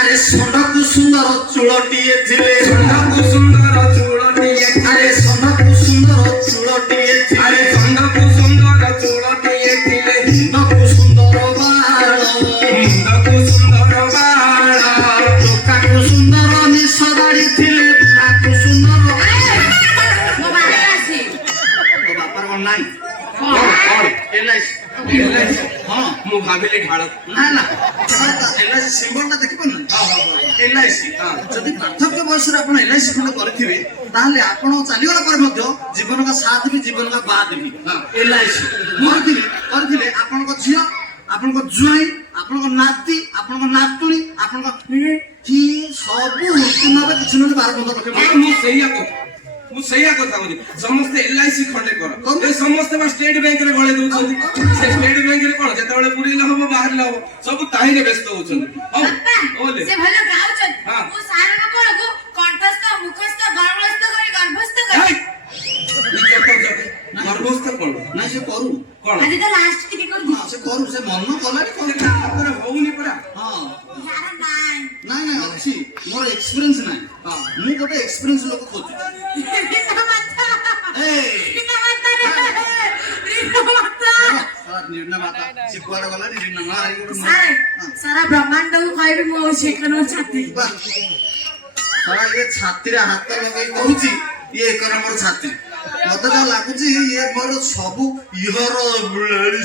ଆରେ ଷଣ୍ଢକୁ ସୁନ୍ଦର ଚୂଳଟିଏ ଥିଲେ ଷଣ୍ଢକୁ ସୁନ୍ଦର ଚୂଳଟିଏ ଆରେ ଷଣ୍ଢକୁ ସୁନ୍ଦର ଚୂଳଟିଏ ଆରେ ଥିଲେ ଷଣ୍ଢକୁ ସୁନ୍ଦର ଚୂଳଟିଏ ଥିଲେ ମୁଣ୍ଡକୁ ସୁନ୍ଦର ବାଳ ମୁଣ୍ଡକୁ ସୁନ୍ଦର ବାଳ ଟୋକାକୁ ସୁନ୍ଦର ନିଶ ଦାଢ଼ି ଥିଲେ ବୁଢ଼ାକୁ ସୁନ୍ଦର ମୋ ବାପା ଅଛି ତୋ ବାପାର କଣ ନାହିଁ କଣ କଣ ଏଲ୍ଆଇସି ହଁ ମୁଁ ଭାବିଲି ଢାଳ ନା ନା ଏଲ୍ଆଇସି ସିମ୍ବଲଟା ଦେଖିପାରୁନାହାନ୍ତି ଏଲ୍ଆଇସି ଯଦି ପାର୍ଥକ୍ୟ ବୟସରେ ଆପଣ ଏଲ୍ଆଇସି ଖଣ୍ଡେ କରିଥିବେ ତାହେଲେ ଆପଣ ଚାଲିଗଲା ପରେ ମଧ୍ୟ ଜୀବନ କା ସାଥ ବି ଜୀବନ କା ବାଦ ବି ଏଲ୍ଆଇସି କରିଥିଲେ ଆପଣଙ୍କ ଝିଅ ଆପଣଙ୍କ ଜ୍ୱାଇଁ ଆପଣଙ୍କ ନାତି ଆପଣଙ୍କ ନାତୁଣୀ ଆପଣଙ୍କ ସବୁ ଉତ୍ତୀର୍ଣ୍ଣ ହେବେ କିଛି ନହେଲେ 12-15 ଲକ୍ଷ ମୁଁ ସେଇଆ କଥା କହୁଛି ସମସ୍ତେ ଏଲ୍ଆଇସି ଖଣ୍ଡେ କର ଏ ସମସ୍ତେ ବା ଷ୍ଟେଟ ବ୍ୟାଙ୍କରେ ଗଳେଇ ଦଉଛନ୍ତି ସେ ଷ୍ଟେଟ ବ୍ୟାଙ୍କରେ କଣ ଯେତେବେଳେ ପୁରେଇଲେ ହବ ବାହାରିଲେ ହବ ସବୁ ତାହିଁରେ ବ୍ୟସ୍ତ ହଉଛନ୍ତି ହଉ ବାପା ଓଲେ ସେ ଭଲ ଗାଉଛନ୍ତି ହଁ। ମୁଁ ସାରଙ୍କ କୋଳକୁ କଣ୍ଠସ୍ଥ ମୁଖସ୍ଥ ଗର୍ଭସ୍ଥ କରି ଗର୍ଭସ୍ଥ କରି ହେଇ! ଗର୍ଭସ୍ଥ କଣ ନାଇଁ ସେ କରୁ କଣ ଆଜି ତ ଲାଷ୍ଟ ଟିକେ କରିବି ହଁ ସେ କରୁ ସେ ମନ କଲାନି କରୁ ତା ହାତରେ ହଉନି ପରା ହଁ यार ନାଇଁ ନାଇଁ ନାଇଁ ଅଛି ମୋର ଏକ୍ସପିରିଏନ୍ସ ନାହିଁ ହଁ ମୁଁ ଗୋଟେ ଏକ୍ସପିରିଏନ୍ସ ଲୋକ ଖୋଜୁଛି ରିନା ମାତା ଏଇ ରିନା ମାତା ରିନା ମାତା ନିର୍ଣ୍ଣ ମାତା ସେ କୁଆଡେ ଗଲାନି ନିର୍ଣ୍ଣ ମା ଏଇ ଗୋଟେ ସାରେ ସାରା ବ୍ରହ୍ମାଣ୍ଡକୁ କହିବି ମୁଁ ଶେଖର ଛାତି ସାରା ଇଏ ଛାତିରେ ହାତ ଲଗେଇ କହୁଛି ଇଏ ଏକ ନମ୍ବର ଛାତି ମତେ ଯାହା ଲାଗୁଛି ଇଏ ମୋର ସବୁ ଇହର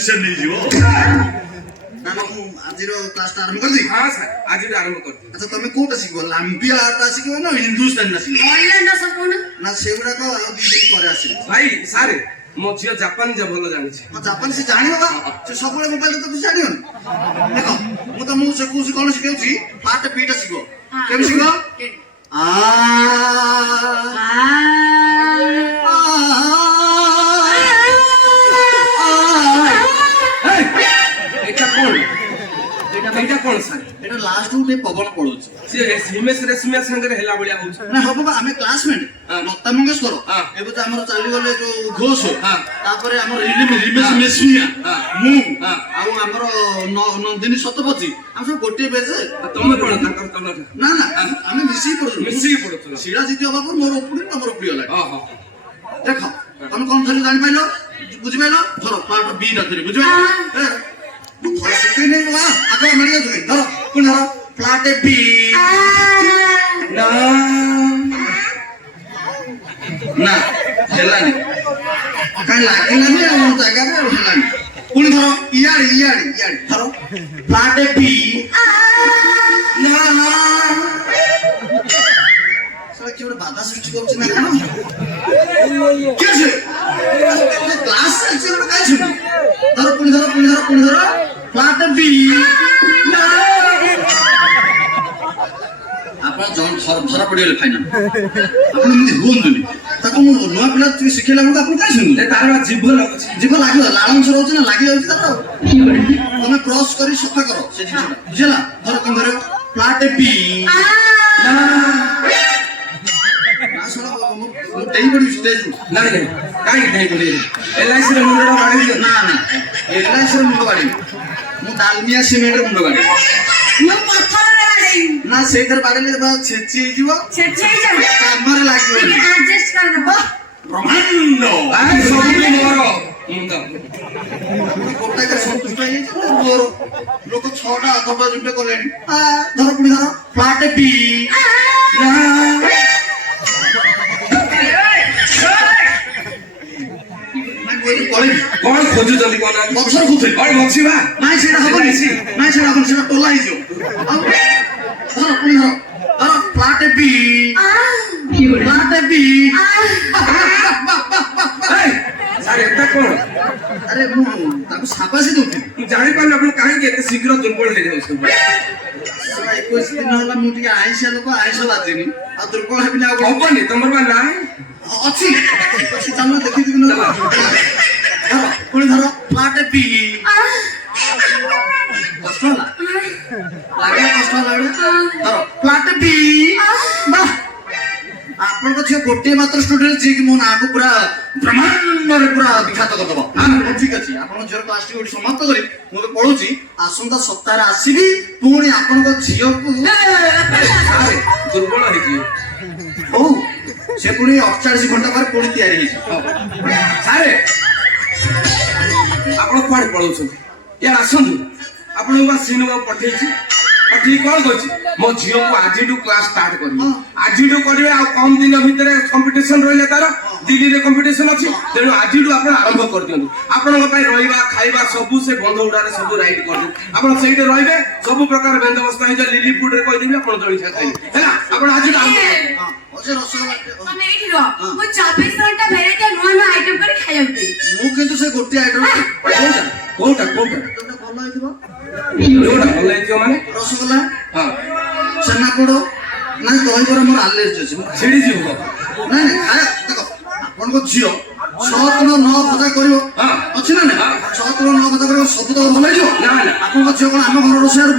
ସେ ନେଇଯିବ ତାହେଲେ ମୁଁ ଆଜିର କ୍ଲାସଟା ଆରମ୍ଭ କରିଛି ହଁ ସାର୍ ଆଜି ଆରମ୍ଭ କରିଦିଅ ଆଚ୍ଛା ତମେ କୋଉଟା ଶିଖିବ ଲାମ୍ବିଆ ଆର୍ଟଟା ଶିଖିବ ନା ହିନ୍ଦୁସ୍ତାନୀଟା ଶିଖିବ ମଲ୍ଲାଣ୍ଡ ସପନ ନା ସେଗୁଡାକ ଆଉ 2 ଦିନ ପରେ ଆସିବ ଭାଇ ସାରେ ମୋ ଝିଅ ଜାପାନ ଯା ଭଲ ଜାଣିଛି ହଁ ଜାପାନ ସେ ଜାଣିବ ବା ସେ ସବୁବେଳେ ମୋବାଇଲରେ ତ କିଛି ଜାଣିବନି ଦେଖ ମୁଁ ତମକୁ ଶିଖଉଛି କଣ ଶିଖଉଛି ପାର୍ଟ ବିଟା ଶିଖିବ କେମିତି ଶିଖିବ ଆ ଏଇଟା କଣ ଏଇଟା କଣ ସାର୍? এটা লাস্ট କୁ ଟିକେ ପବନ ପଳଉଛି ସେ ହିମେଶ ରେଶମିଆ ସାଙ୍ଗରେ ହେଲା ଭଳିଆ ହଉଛି। ନା ହବ ବା ଆମେ କ୍ଲାସମେଟ ହଁ। ଲତା ମଙ୍ଗେଶକର ହଁ। ଏବେ ତ ଆମର ଚାଲିଗଲେ ଯୋଉ ଘୋଷ ହଁ। ତାପରେ ଆମର ରିମେଶ ମେସମିଆ ହଁ। ମୁଁ ହଁ। ଆଉ ଆମର ନନ୍ଦିନୀ ଶତପଥୀ ଆମେ ସବୁ ଗୋଟିଏ ବେଚ ତମେ କଣ ତାଙ୍କର ତମର? ନା ନା ଆମେ ମିଶିକି ପଢୁଛୁ ମିଶିକି ପଢୁଥିଲ? ଶିଳା ଜିତି ହବା ପରେ ମୋର ଉପଡ଼ି ତମର ଉପଡ଼ି ଗଲା ଓହୋ। ଦେଖ ତମେ କଣ ଧରି ଜାଣିପାରିଲ ବୁଝିପାରିଲ ଧର ପ୍ଲାଟ ବି ଟା ଧରି ବୁଝିପାରିଲ ମୁଁ ଥରେ ଶିଖେଇ ନେଇ ବା ଆଗ ମିଳିବ ଧରି ଧର ପୁଣି ଧର ପ୍ଲାଟ ବି ନା ନା ହେଲାନି କାଇଁ ଲାଗିଲାନି ଆଉ ଜାଗାରେ ଆଉ ହେଲାନି ପୁଣି ଧର ଇଆଡେ ଧର ପ୍ଲାଟ ବି ନା ସେଟା କି ଗୋଟେ ବାଧା ସୃଷ୍ଟି କରୁଛି ନା କଣ କିଏ ସେ କ୍ଲାସ ଚାଲିଛି ଗୋଟେ କାଇଁ ଶୁଣି ଧର ପୁଣି ଧର ପ୍ଲାଟ ବି ନା ଆପଣ ଧରା ପଡ଼ିଗଲେ ଫାଇନାଲ ଆପଣ ଏମିତି ହୁଅନ୍ତୁନି ତାକୁ ମୁଁ ନୂଆ ପିଲା ଶିଖେଇଲା ବେଳକୁ ଆପଣ କାଇଁ ଶୁଣିଲେ ତାର ବା ଜିଭ ଲାଗୁଛି। ଯିବ ଲାଗିବ ଲାଳଂଶ ରହୁଛି ନା ଲାଗି ଯାଉଛି ତାର ତମେ କ୍ରସ୍ କରି ସଫା କର ସେ ଜିନିଷଟା ବୁଝିଲା ଧର କଣ ଧର ପ୍ଲାଟ ବି ନା ଶୁଣ ମୁଁ ଡେଇଁ ପଡ଼ିବି ଷ୍ଟେଜରୁ ନାଇଁ ନାଇଁ କାହିଁକି ଢେଇ ପଡିଗଲି? LIC ରେ ମୁଣ୍ଡଟା ବାଡ଼େଇ ଦିଅ। ନା ଏଲ୍ଆଇସିର ମୁଣ୍ଡ ବାଡ଼ିବି ମୁଁ ଡାଲମିଆ ସିମେଣ୍ଟରେ ମୁଣ୍ଡ ବାଡ଼ିବି ମୁଁ ପଥରରେ ବାଡ଼େଇବି। ନା ସେଇଥିରେ ବାଡ଼ିଲେ ବା ଛେଚି ହେଇଯିବ ଛେଚେଇ ଯାଉ କାମରେ ଲାଗିବନି ଟିକେ ଆଡଜଷ୍ଟ କରିଦବ। ବ୍ରହ୍ମାଣ୍ଡ ଆରେ ସବୁଠି ମୋର ମୁଣ୍ଡ। ଗୋଟାକରେ ସନ୍ତୁଷ୍ଟ ହେଇଯାଇଛି ମୋର ଲୋକ 6ଟା ଅଧବା ଯୁକ୍ତ କଲେଣି ଧର ପୁଣି ଧର ପ୍ଲାଟ ବି ନା ପଳେଇବି କଣ ଖୋଜୁଛନ୍ତି କଣ? ପଛରେ ଖୋଜୁଥିଲି କଣ ଅଛି ବା? ନାଇଁ ସେଇଟା ହବନି ନାଇଁ ସେଇଟା ହବନି ସେଇଟା ଟୋଲା ହେଇଯିବ ଆଉ ଧର ପୁଣି ଧର ପ୍ଲାଟ ବି ପ୍ଲାଟ ବି ଏଇ, ସାର୍ ଏଟା କଣ? ଆରେ ମୁଁ ତାକୁ ସାବାସି ଦଉଥିଲି ମୁଁ ଜାଣିପାରୁନି ଆପଣ କାହିଁକି ଏତେ ଶୀଘ୍ର ଦୁର୍ବଳ ହେଇଯାଉଛନ୍ତି? 21 ଦିନ ହେଲା ମୁଁ ଟିକେ ଆଇଁଷିଆ ଲୋକ ଆଇଁଷ ବାଜିନି ଆଉ ଦୁର୍ବଳ ହେବିନି ଆଉ କଣ ହବନି ତମର ବା ନାହିଁ। ଅଛି ଚାଲ ଦେଖିଥିବି ନା ଧର ପୁଣି ଧର ପ୍ଲାଟ ବି କଷ୍ଟ ହେଲା ଲାଗିଲା କଷ୍ଟ ହେଲା ବେଳେ ଧର ପ୍ଲାଟ ବି ବାଃ ଆପଣଙ୍କ ଝିଅ ଗୋଟିଏ ମାତ୍ର ଷ୍ଟୁଡେଣ୍ଟ ଯିଏକି ମୋ ନାଁକୁ ପୁରା ବ୍ରହ୍ମାଣ୍ଡରେ ପୁରା ବିଖ୍ୟାତ କରିଦବ ଠିକ ଅଛି ଆପଣଙ୍କ ଝିଅର କ୍ଲାସଟି ଗୋଟେ ସମାପ୍ତ କରି ମୁଁ ଏବେ ପଢୁଛି ଆସନ୍ତା ସପ୍ତାହରେ ଆସିବି ପୁଣି ଆପଣଙ୍କ ଝିଅକୁ ସାର୍ ଦୁର୍ବଳ ହେଇଯିବ। ହଉ ସେ ପୁଣି 48 ଘଣ୍ଟା ପରେ ପୁଣି ତିଆରି ହେଇଯିବ ସାରେ ଆପଣ କୁଆଡେ ପଳଉଛନ୍ତି? ୟାର ଆସନ୍ତୁ ଆପଣଙ୍କୁ ବା ସିନେମା ପଠେଇଛି ପଠେଇ କଣ କହିଛି ମୋ ଝିଅକୁ ଆଜିଠୁ କ୍ଲାସ ଷ୍ଟାର୍ଟ କରିବେ ଆଜିଠୁ କରିବେ ଆଉ କମ ଦିନ ଭିତରେ କମ୍ପିଟିସନ ରହିଲେ ତାର ଦିଲ୍ଲୀରେ କମ୍ପିଟିସନ ଅଛି ତେଣୁ ଆଜିଠୁ ଆପଣ ଆରମ୍ଭ କରିଦିଅନ୍ତୁ ଆପଣଙ୍କ ପାଇଁ ରହିବା ଖାଇବା ସବୁ ସେ ବନ୍ଧ ଗୁଡାରେ ସବୁ ରାଇଡ୍ କରିଦେବେ ଆପଣ ସେଇଠି ରହିବେ ସବୁ ପ୍ରକାର ବନ୍ଦୋବସ୍ତ ହେଇଯାଏ ଲିଲି ଫୁଡ୍ ରେ କହିଦେବି ଆପଣ ଜଳଖିଆ ଖାଇବେ ହେଲା ଆପଣ ଆଜିଠୁ ଆରମ୍ଭ କରନ୍ତୁ। ଅଜୟ ରସଗୋଲା ତମେ ଏଇଠି ରହ ମୁଁ 24 ଘଣ୍ଟା ଭେରାଇଟି ନୂଆ ନୂଆ ଆଇଟମ କରି ଖାଇବାକୁ ଦେବି। ମୁଁ କିନ୍ତୁ ସେ ଗୋଟିଏ ଆଇଟମ କୋଉଟା କୋଉଟା କୋଉଟା ଯୋଉଟା ଭଲ ହେଇଥିବ ଯୋଉଟା ଭଲ ହେଇଥିବ ମାନେ ରସଗୋଲା ହଁ ଛେନାପୋଡ ନାଇଁ ଦହିବରା ମୋର ଆଲର୍ଜି ଅଛି ଛିଡି ଯିବ ନାଇଁ ନାଇଁ ଖାଇବା ଦେଖ ଆପଣଙ୍କ ଝିଅ 6 ଦିନ 9 ଭଜା କରିବ ହଁ। ଅଛି ନା ନାଇଁ 6 ଦିନ 9 ଭଜା କରିବ ସବୁ ତ ଭଲ ହେଇଯିବ ନା, ନା। ଆପଣଙ୍କ ଝିଅ କଣ ଆମ ଘର ରୋଷେଇଆରୁ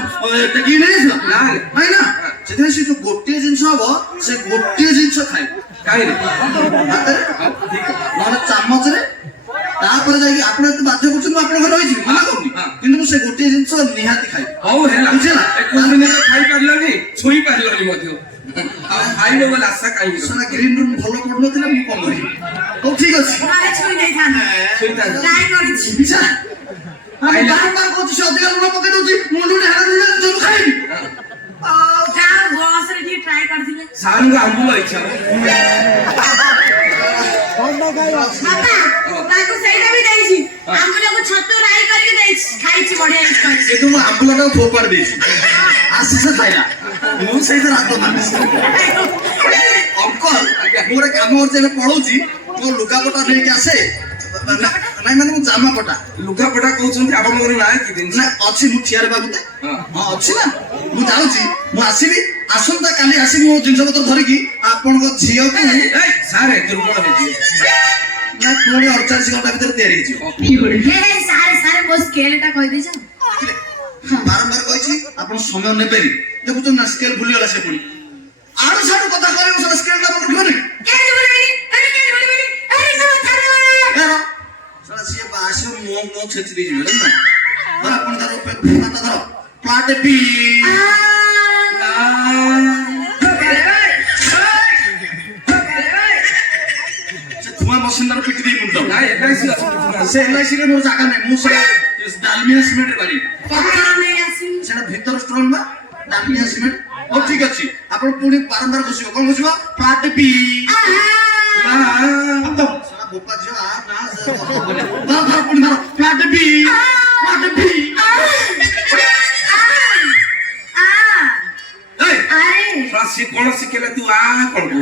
ଟେକିକି ନେଇଯାଇଥିଲା ନା, ନା। ନାଇଁ ନା ସେଥିପାଇଁ ସେ ଯୋଉ ଗୋଟିଏ ଜିନିଷ ହବ ସେ ଗୋଟିଏ ଜିନିଷ ଖାଇବ କାହିଁକି ହାତରେ ଠିକ ନହେଲେ ଚାମଚରେ ତାପରେ ଯାଇକି ଆପଣ ଏତେ ବାଧ୍ୟ କରୁଛନ୍ତି ମୁଁ ଆପଣଙ୍କ ଘରେ ରହିଯିବି ମନା କରୁନି ହଁ। କିନ୍ତୁ ମୁଁ ସେ ଗୋଟିଏ ଜିନିଷ ନିହାତି ଖାଇବି ହଉ ହେଲା ବୁଝିଲା? 21 ଦିନରେ ଖାଇପାରିଲନି ଛୁଇଁ ପାରିଲନି ମଧ୍ୟ ଆଉ ଖାଇବ ବୋଲି ଆଶା କାହିଁକି ସେନା ଗ୍ରୀନ ରୁମ୍ ଭଲ ପଡୁନଥିଲା ମୁଁ କଣ କରିବି ହଉ ଠିକ ଅଛି ଘରେ ଛୁଇଁ ଦେଇଥାନ୍ତା ଛୁଇଁଥାନ୍ତା ଟ୍ରାଏ କରିଛି। ମିଛା ବାରମ୍ବାର କହୁଛି ସେ ଅଧିକା ଲୁଣ ପକେଇ ଦଉଛି ମୁଁ ଯୋଉଠି ହାତ ଦେଇଛି ଯୋଉ ଖାଇବି ଆଉ ଯାହା ବସରେ ଟିକେ ଟ୍ରାଏ କରିଥିଲେ। ସାରଙ୍କ ଆମ୍ବୁଲ ଇଚ୍ଛା ବାପା ତାକୁ ସେଇଟା ବି ଦେଇଛି ଆମ୍ବୁଲକୁ ଛତୁ ରାଇ କରିକି ଦେଇଛି ଖାଇଛି ବଢିଆ ହେଇଛି କହିଛି। କିନ୍ତୁ ମୁଁ ଆମ୍ବୁଲଟାକୁ ଫୋପାଡ଼ି ଦେଇଛି ଆଶିଷ ଖାଇଲା ମୁଁ ସେଇଥିରେ ହାତ ମାରିଛି ଅଙ୍କଲ ମୁଁ ଗୋଟେ କାମ କରୁଛି ଏବେ ପଳଉଛି ମୋ ଲୁଗାପଟା ନେଇକି ଆସେ ନାଇଁ ମାନେ ମୁଁ ଜାମା ପଟା ଲୁଗାପଟା କହୁଛନ୍ତି ଆପଣଙ୍କର ନାଁ କି ଜିନିଷ ନା ଅଛି ମୁଁ ଠିଆରେ ବାବୁତେ ହଁ ଅଛି ନା ମୁଁ ଯାଉଛି ମୁଁ ଆସିବି ଆସନ୍ତା କାଲି ଆସିବି ମୋ ଜିନିଷ ପତ୍ର ଧରିକି ଆପଣଙ୍କ ଝିଅକୁ ସାରେ ଦୁର୍ବଳ ହେଇଯିବ ନା ପୁଣି 48 ଘଣ୍ଟା ଭିତରେ ତିଆରି ହେଇଯିବ ସାରେ ସାରେ ମୋ ସ୍କେଲଟା କହିଦେଇଛ ବାରମ୍ବାର କହିଛି ଆପଣ ସମୟ ନେବେନି ଦେଖୁଛନ୍ତି ନା ସ୍କେଲ ଭୁଲିଗଲା ସେ ପୁଣି ଆଡୁ ସାଡୁ କଥା କହିବ ସେଟା ସ୍କେଲ ଟା ରଖିବନି ସେଟା ସିଏ ଆସିବ ମୋ ଛେଚି ଦେଇଯିବେ ଜାଣିଲ ଧର ଆପଣ ଧର ଧର ପ୍ଲାଟ ପି ସେ ଧୂଆଁ ମସିନ୍ଦାର ପିଟି ଦେଇ ମୁଣ୍ଡ ନା LIC ଅଛି ସେ LIC ରେ ମୋର ଜାଗା ନାହିଁ ମୁଁ ସେ ଡାଲମିଆ ସିମେଣ୍ଟ ରେ ବାଡି ସେଟା ଭିତର ଷ୍ଟ୍ରଙ୍ଗ ବା ଡାଲମିଆ ସିମେଣ୍ଟ ହଉ ଠିକ ଅଛି ଆପଣ ପୁଣି ବାରମ୍ବାର ଘୋଷିବ କଣ ଘୋଷିବ ପ୍ଲାଟ ପି ସେଟା ବୋପା ଝିଅ ଆ ନା ଧର ପୁଣି ଧର ପ୍ଲାଟ ପି ସିଏ କଣ ଶିଖେଇଲା ତୁ ଆ କଣ କହୁଛୁ?